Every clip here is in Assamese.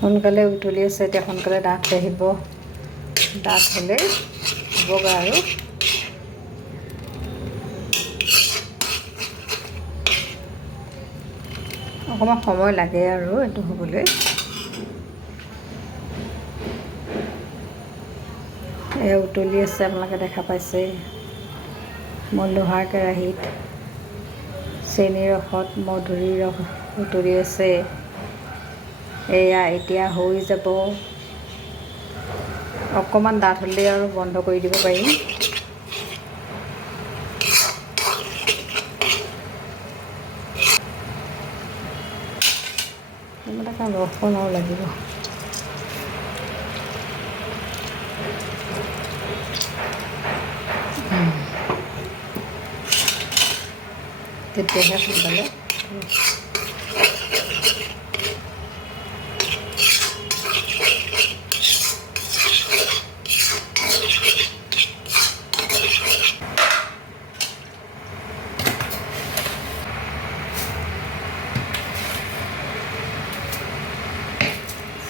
সোনকালে উতলি আছে, এতিয়া সোনকালে ডাঠ আহিব। ডাঠ হ'লে হ'বগৈ আৰু। অকণমান সময় লাগে আৰু এইটো হ'বলৈ। এয়া উতলি আছে, আপোনালোকে দেখা পাইছে। মই লোহাৰ কেৰাহীত চেনিৰ ৰসত মধুৰিৰ ৰস উতলি আছে। এয়া এতিয়া হৈ যাব। অকণমান ডাঠ হ'লেই আৰু বন্ধ কৰি দিব পাৰিম। কাৰণ ৰসখন আৰু লাগিব। তেতিয়াহে সোনকালে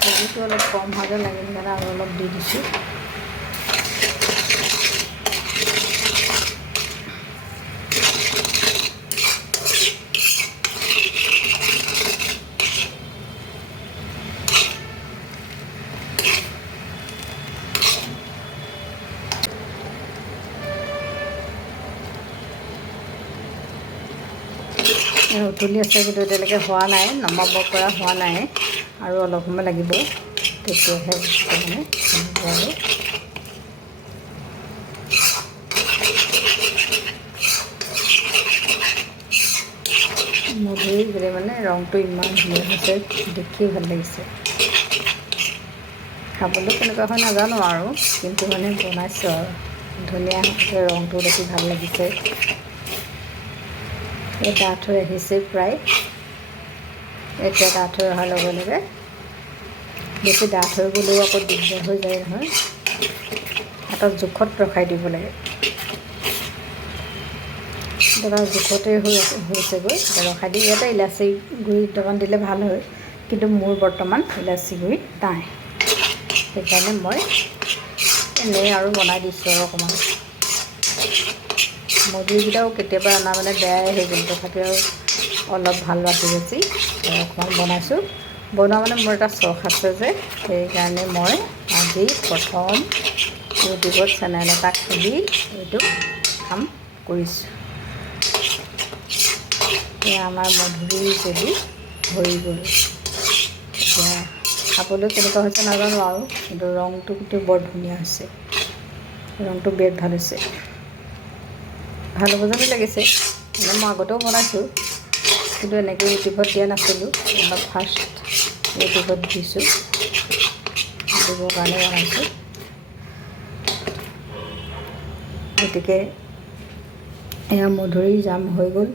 চেনিটো অলপ কম হোৱাকৈ লাগিল কাৰণে আৰু অলপ দি দিছোঁ। উতলি আছে কিন্তু এতিয়ালৈকে হোৱা নাই, নমাব পৰা হোৱা নাই, আৰু অলপ সময় লাগিব। তেতিয়াহে মানে আৰু মধুৰি দিলে মানে ৰংটো ইমান ধুনীয়া হৈছে, দেখিয়ে ভাল লাগিছে। খাবলৈ কেনেকুৱা হয় নাজানো আৰু, কিন্তু মানে বনাইছোঁ আৰু ধুনীয়া হৈছে, ৰংটো দেখি ভাল লাগিছে। এই ডাঠ হৈ আহিছে প্ৰায়। এতিয়া ডাঠ হৈ অহাৰ লগে লগে, বেছি ডাঠ হৈ গ'লেও আকৌ দিগদাৰ হৈ যায় নহয়, এটা জোখত ৰখাই দিব লাগে। দাদা জোখতে হৈছেগৈ, ৰখাই দি ইয়াতে ইলাচি গুড়ি দুটামান দিলে ভাল হয়, কিন্তু মোৰ বৰ্তমান ইলাচি গুড়ি নাই, সেইকাৰণে মই এনেই আৰু বনাই দিছোঁ আৰু অকণমান। মধুৰিকেইটাও কেতিয়াবা অনা মানে বেয়াই হৈ গ'ল, তথাপিও আৰু অলপ ভাল বাচি বাচি অকণমান বনাইছোঁ। বনোৱা মানে মোৰ এটা চখ আছে যে, সেইকাৰণে মই আজি প্ৰথম ইউটিউবত চেনেল এটা খুলি এইটো কাম কৰিছোঁ। এয়া আমাৰ মধুৰি যদি হৈ গ'ল, এতিয়া খাবলৈ কেনেকুৱা হৈছে নাজানো আৰু, কিন্তু ৰংটো কিন্তু বৰ ধুনীয়া হৈছে, ৰংটো বিৰাট ভাল হৈছে। ভাল হ'ব যেনেই লাগিছে। মানে মই আগতেও বনাইছোঁ, কিন্তু এনেকৈ ইউটিউবত দিয়া নাছিলোঁ, এইবাৰ ফাৰ্ষ্ট ইউটিউবত দিছোঁ, দিবৰ কাৰণে বনাইছোঁ। গতিকে এয়া মধুৰি জাম হৈ গ'ল।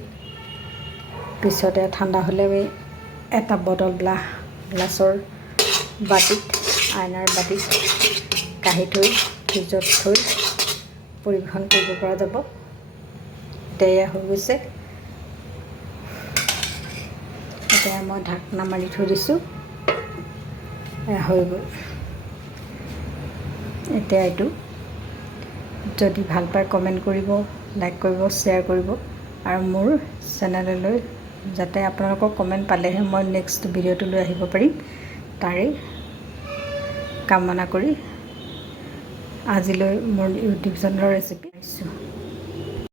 পিছতে ঠাণ্ডা হ'লে আমি এটা বটল গ্লাছৰ বাতিত, আইনাৰ বাতিত কাঢ়ি থৈ ফ্ৰিজত থৈ পৰিৱেশন কৰিব পৰা যাব। এতিয়া হৈ গৈছে। এতিয়া মই ঢাকনা মাৰি থৈ দিছোঁ, হৈ গ'ল। এতিয়া এইটো যদি ভাল পায় কমেণ্ট কৰিব, লাইক কৰিব, শ্বেয়াৰ কৰিব, আৰু মোৰ চেনেললৈ যাতে আপোনালোকৰ কমেণ্ট পালেহে মই নেক্সট ভিডিঅ'টো লৈ আহিব পাৰিম, তাৰেই কামনা কৰি আজিলৈ মোৰ ইউটিউব চেনেলৰ ৰেচিপি আহিছোঁ।